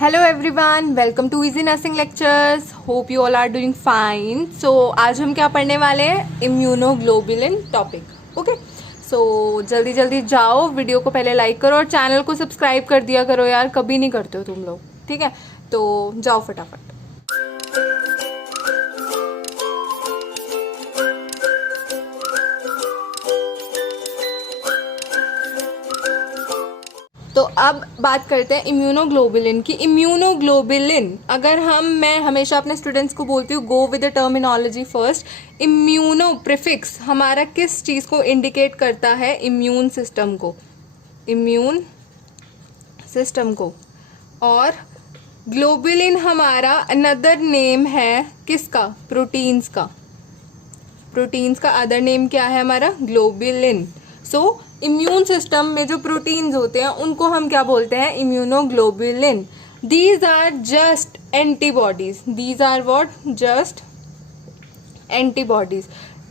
Hello everyone, welcome to easy nursing lectures. Hope you all are doing fine. So आज हम क्या पढ़ने वाले हैं? Immunoglobulin topic. ओके, सो जल्दी जल्दी जाओ, वीडियो को पहले लाइक करो और चैनल को सब्सक्राइब कर दिया करो यार, कभी नहीं करते हो तुम लोग। ठीक है, तो जाओ फटाफट। तो अब बात करते हैं इम्यूनोग्लोबुलिन की। इम्यूनोग्लोबुलिन अगर मैं हमेशा अपने स्टूडेंट्स को बोलती हूँ, go with the terminology first. Immuno prefix हमारा किस चीज़ को इंडिकेट करता है? इम्यून सिस्टम को, इम्यून सिस्टम को। और ग्लोबुलिन हमारा अनदर नेम है किसका? प्रोटीन्स का। प्रोटीन्स का अदर नेम क्या है हमारा? ग्लोबुलिन। सो इम्यून सिस्टम में जो प्रोटीन्स होते हैं उनको हम क्या बोलते हैं? Immunoglobulin. These are just antibodies. These are what? Just antibodies.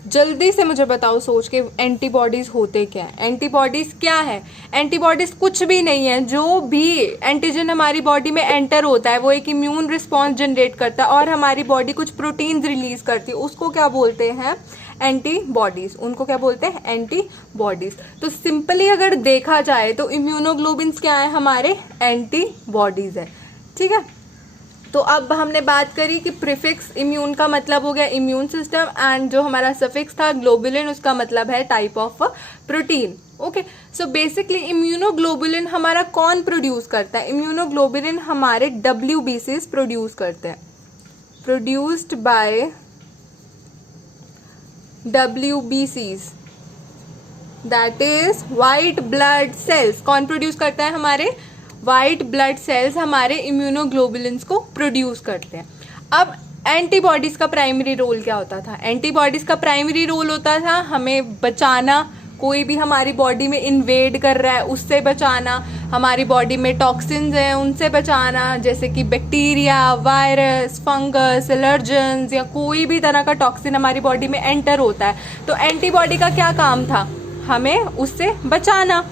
जल्दी से मुझे बताओ सोच के, एंटीबॉडीज होते क्या है? एंटीबॉडीज क्या है? एंटीबॉडीज कुछ भी नहीं है। जो भी एंटीजन हमारी बॉडी में एंटर होता है वो एक इम्यून रिस्पॉन्स जनरेट करता है और हमारी बॉडी कुछ प्रोटीन्स रिलीज करती है, उसको क्या बोलते हैं? एंटीबॉडीज। उनको क्या बोलते हैं? एंटीबॉडीज। तो सिंपली अगर देखा जाए तो इम्यूनोग्लोबिन्स क्या है? हमारे एंटीबॉडीज है। ठीक है, तो अब हमने बात करी कि प्रीफिक्स इम्यून का मतलब हो गया इम्यून सिस्टम, एंड जो हमारा सफिक्स था ग्लोबुलिन, उसका मतलब है type of protein. Okay, so basically immunoglobulin हमारा कौन प्रोड्यूस करता है? इम्यूनोग्लोबुलिन हमारे WBCs प्रोड्यूस करते हैं, produced by WBCs, that is white blood cells. कौन प्रोड्यूस करता है? हमारे व्हाइट ब्लड सेल्स हमारे इम्यूनोग्लोबुलिन्स को प्रोड्यूस करते हैं। अब एंटीबॉडीज का प्राइमरी रोल क्या होता था? एंटीबॉडीज का प्राइमरी रोल होता था हमें बचाना, कोई भी हमारी बॉडी में इन्वेड कर रहा है उससे बचाना, हमारी बॉडी में टॉक्सिन्स हैं उनसे बचाना, जैसे कि बैक्टीरिया, वायरस, फंगस, एलर्जेंस या कोई भी तरह का टॉक्सिन हमारी बॉडी में एंटर होता है तो एंटीबॉडी का क्या काम था? हमें उससे बचाना।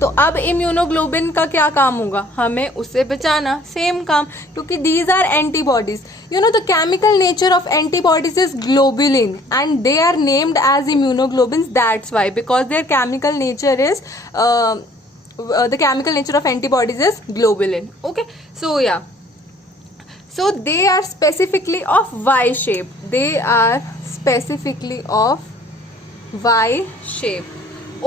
तो अब इम्यूनोग्लोबिन का क्या काम होगा? हमें उससे बचाना, सेम काम, क्योंकि these are antibodies. You know the chemical nature of antibodies is globulin and they are named as immunoglobins. That's why, because their chemical nature is the chemical nature of antibodies is globulin. Okay, so yeah, so they are specifically of Y shape. They are specifically of Y shape.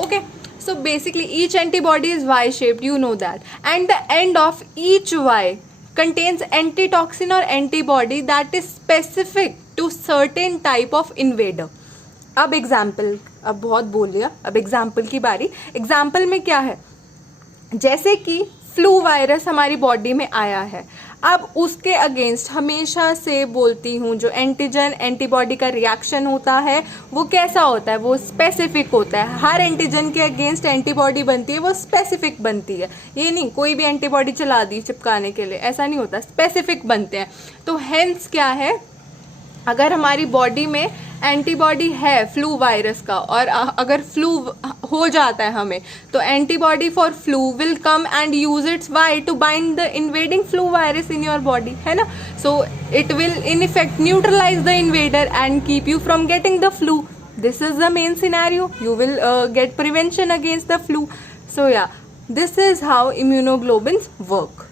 Okay, so basically each antibody is Y shaped, you know that, and the end of each Y contains antitoxin or antibody that is specific to certain type of invader. अब example, अब बहुत बोल लिया, अब example की बारी। Example में क्या है? जैसे कि फ्लू वायरस हमारी बॉडी में आया है, अब उसके अगेंस्ट हमेशा से बोलती हूँ जो एंटीजन एंटीबॉडी का रिएक्शन होता है वो कैसा होता है? वो स्पेसिफिक होता है। हर एंटीजन के अगेंस्ट एंटीबॉडी बनती है, वो स्पेसिफिक बनती है। ये नहीं कोई भी एंटीबॉडी चला दी चिपकाने के लिए, ऐसा नहीं होता, स्पेसिफिक बनते हैं। तो हेंस क्या है, अगर हमारी बॉडी में एंटीबॉडी है फ्लू वायरस का और अगर फ्लू हो जाता है हमें, तो antibody for flu will come and use its Y to bind the invading flu virus in your body, है ना? So it will in effect neutralise the invader and keep you from getting the flu. This is the main scenario, you will get prevention against the flu. So ya, this is how immunoglobins work.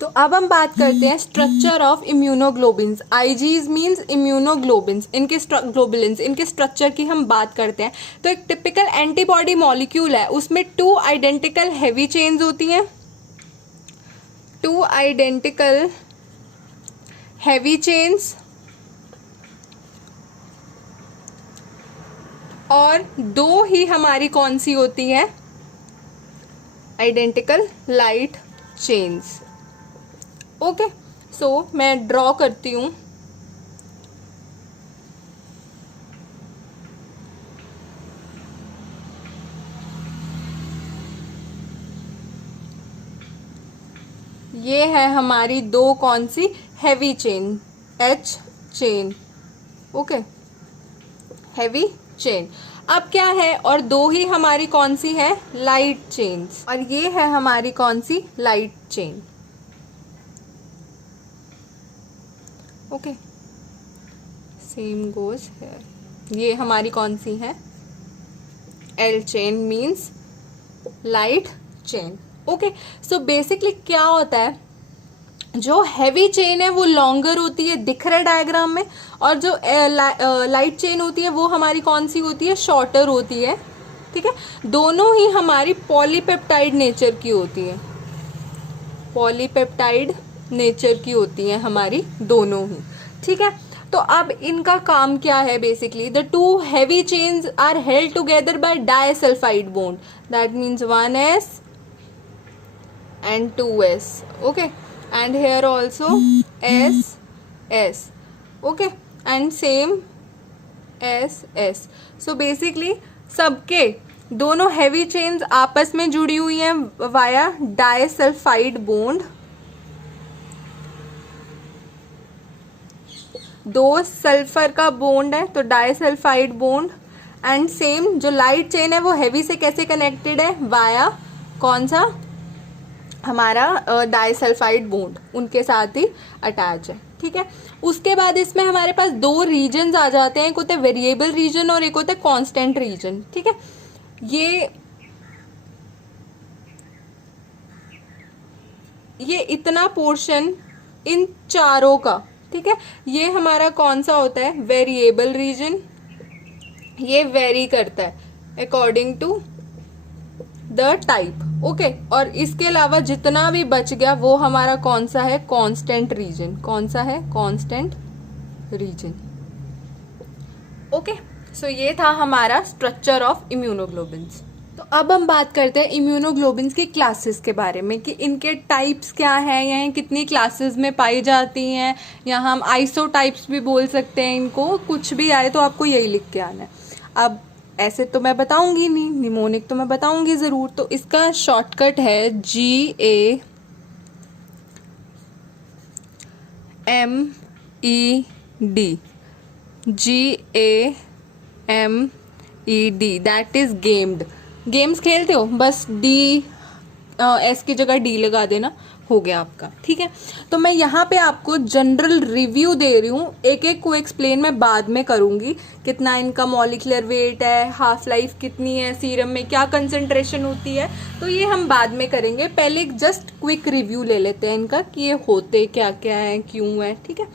तो अब हम बात करते हैं structure of immunoglobins. Igs means immunoglobins, इनके globulins, इनके structure की हम बात करते हैं। तो एक टिपिकल एंटीबॉडी मॉलिक्यूल है, उसमें 2 आइडेंटिकल हैवी चेन्स होती हैं, 2 आइडेंटिकल हैवी चेन्स और 2 ही हमारी कौन सी होती हैं? Identical light chains. Okay, so मैं ड्रॉ करती हूँ। ये है हमारी 2 कौन सी? Heavy chain, H chain. Okay, heavy chain. अब क्या है, और 2 ही हमारी कौन सी है? Light chains. और ये है हमारी कौन सी? Light chain. Okay, same goes here. ये हमारी कौन सी है? L chain means light chain. Okay, so basically क्या होता है, जो हैवी चेन है वो लॉन्गर होती है, दिख रहा है डायग्राम में, और जो लाइट चेन होती है वो हमारी कौन सी होती है? शॉर्टर होती है। ठीक है, दोनों ही हमारी पॉलीपेप्टाइड नेचर की होती है, पॉलीपेप्टाइड नेचर की होती हैं हमारी दोनों ही। ठीक है, तो अब इनका काम क्या है? Basically the two heavy chains are held together by disulphide bond, that means 1s and 2s. Okay, and here also s, okay, and same s. So basically सबके दोनों हैवी चेन्स आपस में जुड़ी हुई हैं वाया डाइसल्फाइड बॉन्ड। दो sulphur का bond है तो डाइसल्फाइड बॉन्ड, एंड सेम जो लाइट चेन है वो हैवी से कैसे कनेक्टेड है? वाया कौन सा? हमारा डाइसल्फाइड बॉन्ड उनके साथ ही अटैच है। ठीक है, उसके बाद इसमें हमारे पास दो रीजन्स आ जाते हैं, एक होता है वेरिएबल रीजन और एक होता है कांस्टेंट रीजन। ठीक है, ये इतना पोर्शन इन चारों का, ठीक है, ये हमारा कौन सा होता है? Variable region. ये वेरी करता है according to the type. Okay, और इसके अलावा जितना भी बच गया वो हमारा कौन सा है? Constant region. कौन सा है? Constant region. ओके, सो ये था हमारा स्ट्रक्चर ऑफ इम्यूनोग्लोबिन्स। तो अब हम बात करते हैं इम्यूनोग्लोबिन्स की क्लासेस के बारे में कि इनके टाइप्स क्या हैं, या कितनी क्लासेस में पाई जाती हैं, या हम आइसोटाइप्स भी बोल सकते हैं इनको। कुछ भी आए तो आपको यही लिख के आना है। अब ऐसे तो मैं बताऊंगी नहीं, निमोनिक तो मैं बताऊंगी ज़रूर, तो इसका शॉर्टकट है GAMED। GAMED, that is gamed. Games खेलते हो, बस S की जगह D लगा देना, हो गया आपका। ठीक है, तो मैं यहाँ पे आपको जनरल रिव्यू दे रही हूँ, एक एक को एक्सप्लेन मैं बाद में करूँगी। कितना इनका मॉलिक्यूलर वेट है, हाफ लाइफ कितनी है, सीरम में क्या कंसंट्रेशन होती है, तो ये हम बाद में करेंगे। पहले एक जस्ट क्विक रिव्यू ले लेते हैं इनका कि ये होते क्या क्या है, क्यों है। ठीक है,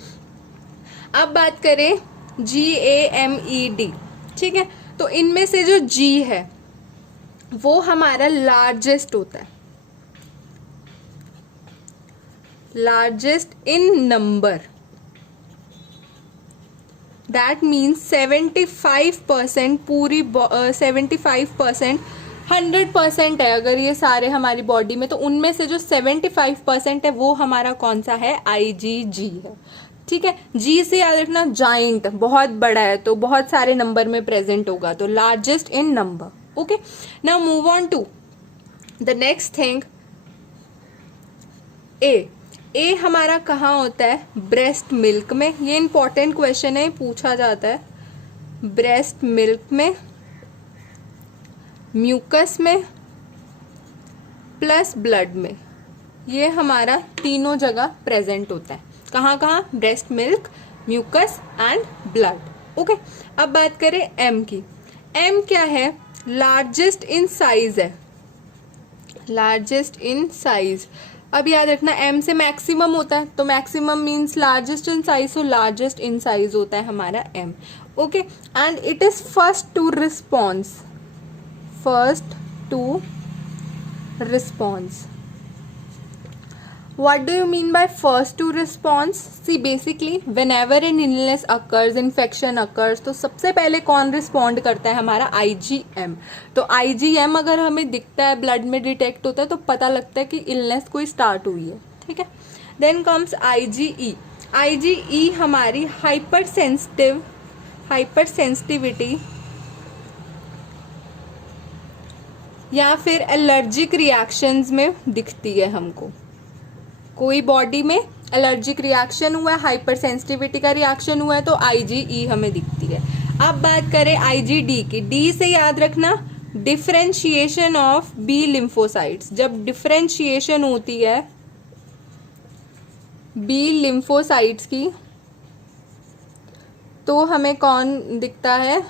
अब बात करें GAMED। ठीक है, तो इनमें से जो G है वो हमारा लार्जेस्ट होता है, largest in number. That means 75% पूरी 75% 100% है अगर ये सारे हमारी बॉडी में, तो उनमें से जो 75% है वो हमारा कौन सा है? IgG है। ठीक है, G से याद रखना जाइंट, बहुत बड़ा है तो बहुत सारे नंबर में प्रेजेंट होगा, तो largest in number. Okay, now move on to the next thing. A हमारा कहाँ होता है? ब्रेस्ट मिल्क में। ये इंपॉर्टेंट क्वेश्चन है, पूछा जाता है। ब्रेस्ट मिल्क में, म्यूकस में, प्लस ब्लड में, ये हमारा तीनों जगह प्रेजेंट होता है। कहाँ कहाँ? Breast milk, mucus and blood. Okay, अब बात करें M की। M क्या है? लार्जेस्ट इन साइज है, लार्जेस्ट इन साइज। अब याद रखना M से मैक्सिमम होता है, तो maximum means largest in size, तो लार्जेस्ट इन साइज होता है हमारा M। Okay, and it is first to response, first to response. What do you mean by first to response? See, basically whenever an illness occurs, infection occurs, तो सबसे पहले कौन respond करता है? हमारा IgM। तो IgM अगर हमें दिखता है, ब्लड में डिटेक्ट होता है, तो पता लगता है कि इलनेस कोई स्टार्ट हुई है। ठीक है, देन कम्स IgE। IgE हमारी हाइपर सेंसिटिविटी या फिर एलर्जिक रिएक्शंस में दिखती है हमको। कोई बॉडी में एलर्जिक रिएक्शन हुआ है, हाइपर सेंसिटिविटी का रिएक्शन हुआ है, तो IgE हमें दिखती है। अब बात करें IgD की। D से याद रखना डिफरेंशिएशन ऑफ बी लिम्फोसाइट्स। जब डिफरेंशिएशन होती है बी लिम्फोसाइट्स की, तो हमें कौन दिखता है,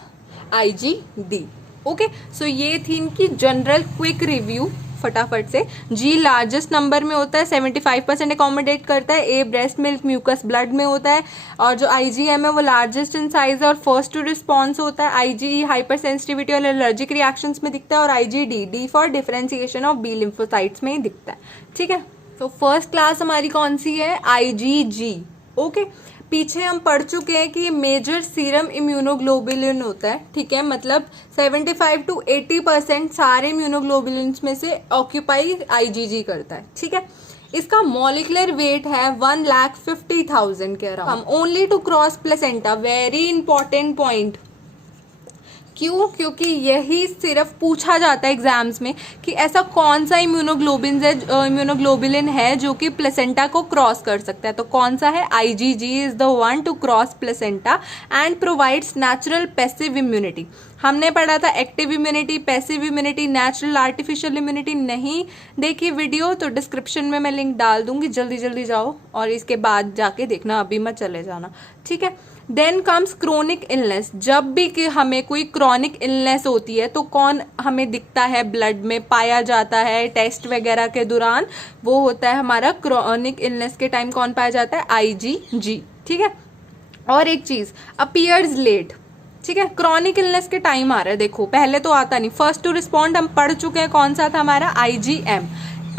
IgD। ओके, सो ये थी इनकी जनरल क्विक रिव्यू फटाफट से। G लार्जेस्ट नंबर में होता है, 75% अकोमोडेट करता है। A breast milk mucus blood में होता है, और जो IgM है वो लार्जेस्ट इन साइज है और फर्स्ट टू रिस्पॉन्स होता है। IgE हाइपर सेंसिटिविटी और एलर्जिक रिएक्शंस में दिखता है, और IgD D for differentiation of B lymphocytes में ही दिखता है। ठीक है, तो फर्स्ट क्लास हमारी कौन सी है, IgG। ओके, पीछे हम पढ़ चुके हैं कि ये मेजर सीरम इम्यूनोग्लोबुलिन होता है। ठीक है, मतलब 75 to 80% सारे इम्यूनोग्लोबुलिन में से ऑक्यूपाई IgG करता है। ठीक है, इसका मॉलिकुलर वेट है 1,50,000 के around, only to cross placenta. Very important point, क्यों, क्योंकि यही सिर्फ पूछा जाता है एग्जाम्स में कि ऐसा कौन सा इम्यूनोग्लोबुलिन है जो कि प्लेसेंटा को क्रॉस कर सकता है। तो कौन सा है, IgG is the one two cross placenta and provides natural passive immunity. हमने पढ़ा था active immunity, passive immunity, natural, artificial immunity. नहीं देखी वीडियो तो डिस्क्रिप्शन में मैं लिंक डाल दूंगी, जल्दी जल्दी जाओ और इसके बाद जाके देखना, अभी मत चले जाना। ठीक है, देन कम्स क्रोनिक इलनेस। जब भी कि हमें कोई क्रॉनिक इलनेस होती है तो कौन हमें दिखता है, ब्लड में पाया जाता है टेस्ट वगैरह के दौरान, वो होता है हमारा क्रोनिक इलनेस के टाइम कौन पाया जाता है, IgG। ठीक है, और एक चीज, अपीयर्स लेट। ठीक है, क्रॉनिक इलनेस के टाइम आ रहा है, देखो पहले तो आता नहीं। फर्स्ट टू रिस्पॉन्ड हम पढ़ चुके हैं, कौन सा था हमारा, IgM।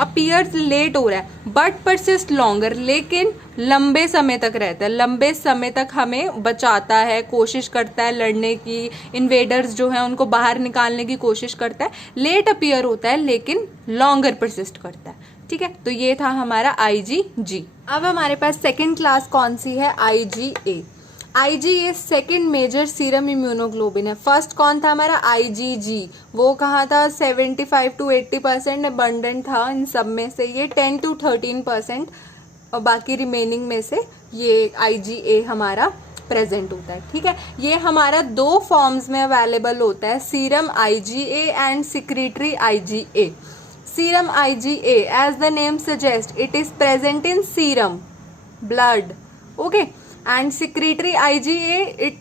अपीयर्स लेट हो रहा है बट परसिस्ट लॉन्गर, लेकिन लंबे समय तक रहता है, लंबे समय तक हमें बचाता है, कोशिश करता है लड़ने की, इन्वेडर्स जो है उनको बाहर निकालने की कोशिश करता है। लेट अपीयर होता है लेकिन लॉन्गर परसिस्ट करता है। ठीक है, तो ये था हमारा IgG। अब हमारे पास सेकेंड क्लास कौन सी है, IgA। IgA second major serum immunoglobin है। फर्स्ट कौन था हमारा, IgG। वो कहाँ था, 75 to 80% अबंडेंट था इन सब में से, ये 10 to 13%, और बाकी रिमेनिंग में से ये IgA हमारा प्रेजेंट होता है। ठीक है, ये हमारा दो फॉर्म्स में अवेलेबल होता है, serum IgA and secretory IgA। Serum IgA, as the name suggest, it is present in serum blood. Okay, and secretory IgA, it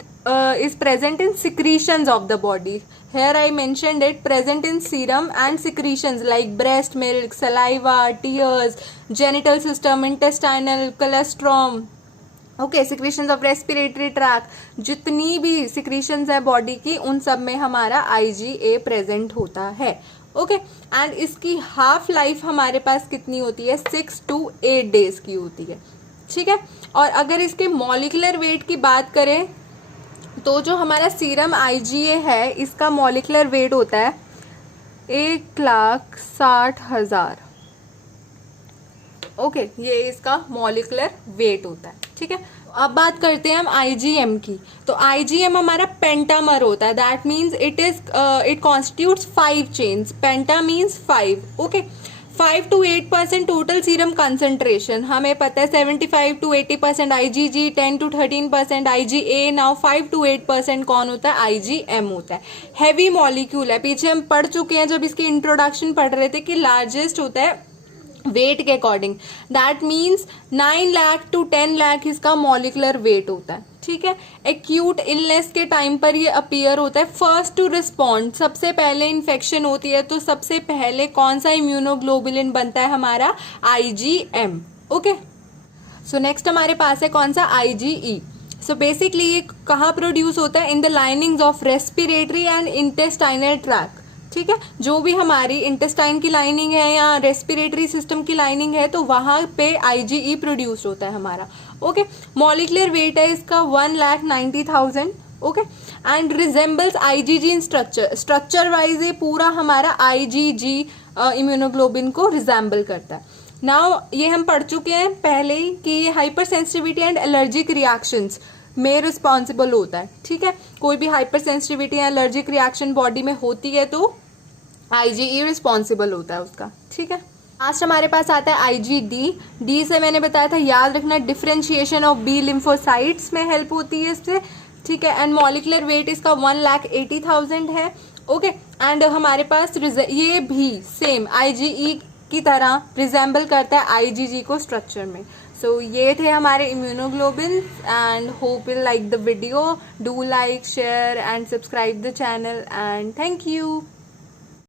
is present in secretions of the body. Here I mentioned it, present in serum and secretions like breast milk, saliva, tears, genital system, intestinal, colostrum. Okay, secretions of respiratory tract, जितनी भी secretions है body की, उन सब में हमारा IgA present होता है। ओके, एंड इसकी हाफ लाइफ हमारे पास कितनी होती है, 6 to 8 days की होती है। ठीक है, और अगर इसके मॉलिकुलर वेट की बात करें तो जो हमारा सीरम IgA है, इसका मॉलिकुलर वेट होता है 1,60,000। ओके, ये इसका मॉलिकुलर वेट होता है। ठीक है, अब बात करते हैं हम IgM की। तो IgM हमारा पेंटामर होता है, that means it constitutes 5 chains. Penta means 5। Okay, 5 to 8% total serum concentration, हमें पता है 75 to 80% IgG, 10 to 13% IgA। Now 5 to 8% कौन होता है, IgM होता है। हैवी मॉलिक्यूल है, पीछे हम पढ़ चुके हैं जब इसकी इंट्रोडक्शन पढ़ रहे थे कि लार्जेस्ट होता है वेट के according, that means 9 lakh to 10 lakh इसका मॉलिकुलर वेट होता है। ठीक है, एक्यूट इलनेस के टाइम पर ये अपीयर होता है। फर्स्ट टू रिस्पॉन्ड, सबसे पहले इन्फेक्शन होती है तो सबसे पहले कौन सा इम्यूनोग्लोबुलिन बनता है हमारा, IgM। ओके, सो नेक्स्ट हमारे पास है कौन सा, IgE। सो बेसिकली ये कहाँ प्रोड्यूस होता है, in the linings of respiratory and intestinal tract. ठीक है, जो भी हमारी इंटेस्टाइन की लाइनिंग है या रेस्पिरेटरी सिस्टम की लाइनिंग है तो वहां पे IgE प्रोड्यूस होता है हमारा। ओके, मॉलिकुलर वेट है इसका 1,90,000। Okay, and resembles IgG in structure, structure wise ये पूरा हमारा IgG इम्यूनोग्लोबिन को रिजेंबल करता है। नाउ ये हम पढ़ चुके हैं पहले ही कि ये hyper sensitivity and allergic reactions में रिस्पॉन्सिबल होता है। ठीक है, कोई भी हाइपर सेंसिटिविटी या एलर्जिक रिएक्शन बॉडी में होती है तो IgE रिस्पॉन्सिबल होता है उसका। ठीक है, लास्ट हमारे पास आता है IgD। डी से मैंने बताया था, याद रखना, डिफरेंशिएशन ऑफ बी लिम्फोसाइट्स में हेल्प होती है इससे। ठीक है, एंड मॉलिकुलर वेट इसका 1,80,000 है। ओके, एंड हमारे पास ये भी सेम IgE की तरह रिजेंबल करता है आईजीजी को स्ट्रक्चर में। सो ये थे हमारे immunoglobulin and hope you like the video. Do like, share and subscribe the channel and thank you.